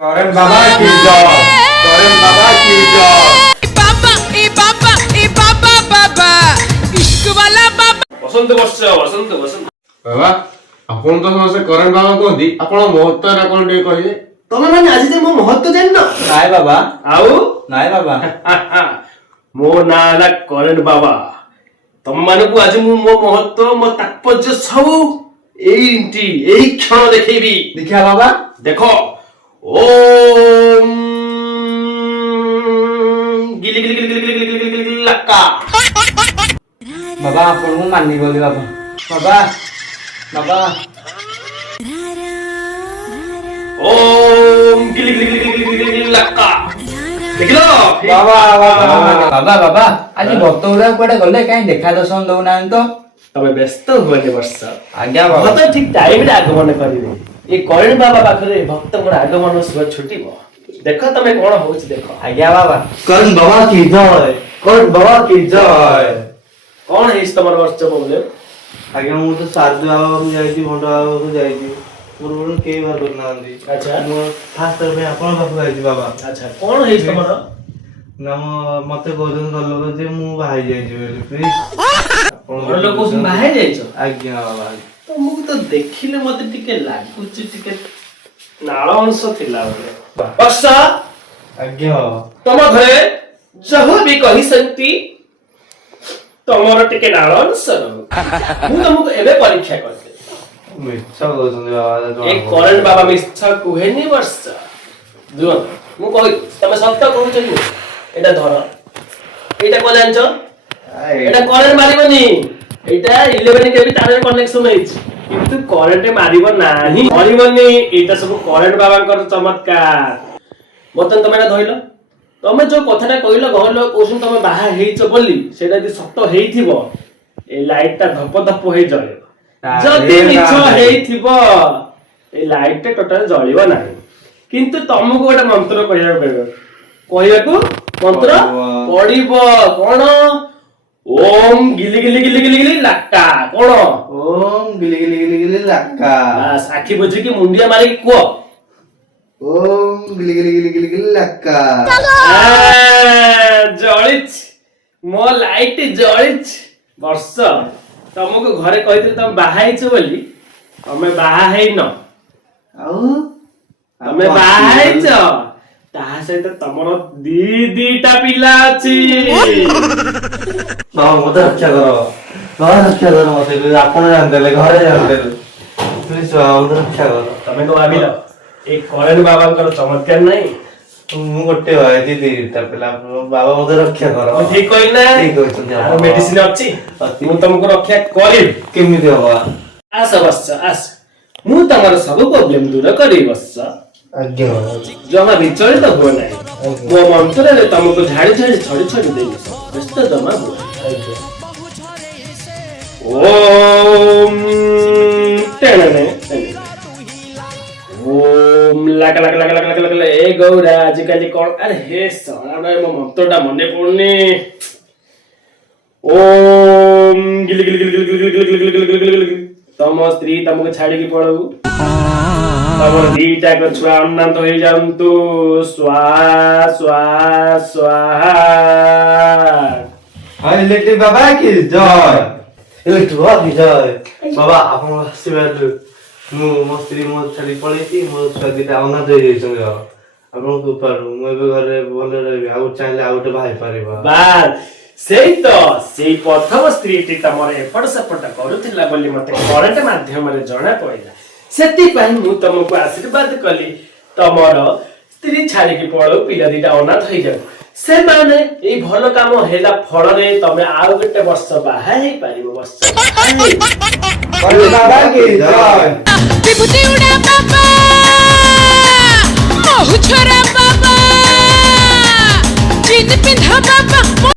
करण बाबा की जय, करण बाबा की जय। बाबा ए बाबा ए बाबा बाबा इश्क वाला बाबा। वसंत वर्ष वसंत वसंत बाबा आपण तो समस्त करण बाबा कहती आपण महत्व ना कोन टे कहिए तमे माने आज जे मो महत्व जान न नाय बाबा आउ नाय बाबा मो नाला करण बाबा तम मानकु आज मु मो महत्व मो तात्पर्य सब एइटी एई क्षण देखेबी देखिया बाबा देखो ओम गिली गिली गिली गिली गिली गिली गिली गिली लक्का बाबा आपण को माननी बोली बाबा बाबा बाबा ओम गिली गिली गिली गिली गिली गिली लक्का देखलो बाबा बाबा बाबा आज भक्त उड़ा कोडे गले काई देखा दर्शन दउना तो तमे व्यस्त होने वर्ष आज्ञा बाबा भक्त ठीक टाइम रे आगमन करिवे ए करण बाबा पाखरे भक्त मोर आगमन सुबह छुटीबो देखो तमे कोन होछ देखो आज्ञा बाबा करण बाबा की जय, करण बाबा की जय। कोन हेस तमर वर्ष बोले आगे मु तो सारदू बाबा को जाईती भंड बाबा को जाईती मोर बोल के बार करनांदी अच्छा मु फास्ट में आपण बाबू जाईती बाबा अच्छा कोन हेस तमर नाम मते गोदन कर लोग जे मु भाई जाईती बोली प्लीज घर लोक सुन बाहे जाइछो आज्ञा बाबा तमକୁ ତ ଦେଖିଲେ ମତେ ଟିକେ ଲାଗୁଛି ଟିକେ ନାଳ ଅଂଶ ଥିଲା ବୋଲେ ବର୍ଷ आज्ञा बाबा ତମ ଘରେ ଯାହା ବି କହିଛନ୍ତି ତମର ଟିକେ ନାଳ ଅଂଶ ରହୁ ମୁଁ ତମକୁ ଏବେ ପରୀକ୍ଷା କରିଦେବି ମିଛ କହୁଛନ୍ତି ବାବା ଏ କରଣ ବାବା ମିଛ କୁହେନି ବର୍ଷ ଦୁଅ ମୁଁ କହି ତମେ ସତ୍ୟ କହୁଛ କି ଏଟା ଧର ଏଇଟା କଣ ଜାଣିଛ ଏଟା କରେଣ୍ଟ ମାରିବନି ଏଇଟା 11 କେବି ତାର କନେକ୍ସନ ହେଇଛି କିନ୍ତୁ କରେଣ୍ଟ ମାରିବ ନାହିଁ ମାରିବନି ଏଇଟା ସବୁ କରେଣ୍ଟ ବାବାଙ୍କର ଚମତ୍କାର ବର୍ତ୍ତମାନ ତମେ ଏଟା ଧଇଲ ତମେ ଯୋଉ କଥାଟା କହିଲ ଘର ଲୋକ କହୁଛନ୍ତି ତମେ ବାହା ହେଇଛ ବୋଲି ସେଟା ଯଦି ସତ ହେଇଥିବ ଏ ଲାଇଟ ଟା ଧପ ଧପ ହେଇ ଜଳିବ ଯଦି ମିଛ ହେଇଥିବ ଏ ଲାଇଟ ଟା ଟୋଟାଲ ଜଳିବ ନାହିଁ କିନ୍ତୁ ତମକୁ ଗୋଟେ ମନ୍ତ୍ର କହିବାକୁ ପଡିବ କହିବାକୁ ମନ୍ତ୍ର ପଡିବ କଣ ओम गिली गिली गिली गिली गिली लक्का कोण ओम गिली गिली गिली गिली लक्का साखी बुझी की मुंडिया मारी की कुओ ओम गिली गिली गिली गिली गिली लक्का जळिच मो लाइट जळिच वर्ष तमको घरे कहिते तम बाहा हैछ बोली तमे बाहा हैन आउ तमे बाहा हैछ ताहा सहित तमर दीटा पिला अछि बाबा मते रक्षा करो बाबा रक्षा करो मते आपण जानदेले घरे जानदेले प्लीज बाबा मते रक्षा करो तमे को भाबिल ए करण बाबांकर चमत्कार नाही मु गोटे भाई दीटा पिला बाबा मते रक्षा करो ମୁଁ ଠିକ କହିଲି ନା ଠିକ କହିଛନ୍ତି ଆଉ ଆପଣ। ମେଡିସିନ ଅଛି ମୁଁ ତମକୁ ରକ୍ଷା କରିବି କେମିତି ହବ ଆସ ବସ ଆସ ମୁଁ ତମର ସବୁ ପ୍ରୋବ୍ଲେମ ଦୂର କରିବି ବସ ଆଜ୍ଞା ଜମା ବିଚଳିତ ହୁଅ ନାହିଁ ମୋ ମନ୍ତ୍ରରେ ତମକୁ ଝାଡ଼ି ଝାଡ଼ି ଛଡ଼ି ଛଡ଼ି ଦେବି ବ୍ୟସ୍ତ ଜମା ହୁଅ ଓମ୍ ଟେଣେ ओम लाका लाका लाका लाका लाका ए गौरा आजिकाली कौन अरे हे सळा मो मंत्रटा मने पड़ने ओम गिली गिली गिली गिली गिली गिली गिली गिली गिली गिली तम स्त्री तमको छाड़ी की पळू तमर दीटा को छुआ अनंत हो जांतु स्वाहा स्वाहा स्वाहा हाय इलेक्ट्रिक बाबा की जय इलेक्ट्रिक बाबा की जय बाबा आपण आशीर्वाद मु मो स्त्री मो छाड़ी पळेती मो स्वादिता अनाथ हो जाइछन आपण कृपा मु एबे घरे भले रहबी आउ चाहले आउटे भाई परिबा बात सेई तो सेई प्रथम स्त्रीटी तमर एपट सेपट करूथिला बोली मते करंट माध्यम रे जणा पड़िला सेति पई मु तमको आशीर्वाद कली तमर स्त्री छाड़ी की पळो पिला दीटा अनाथ हो जाऊ से माने ए भलो काम हेला फल रे तमे आउ गटे वर्ष बाहा हे पारिबो वर्ष करण बाबा की जय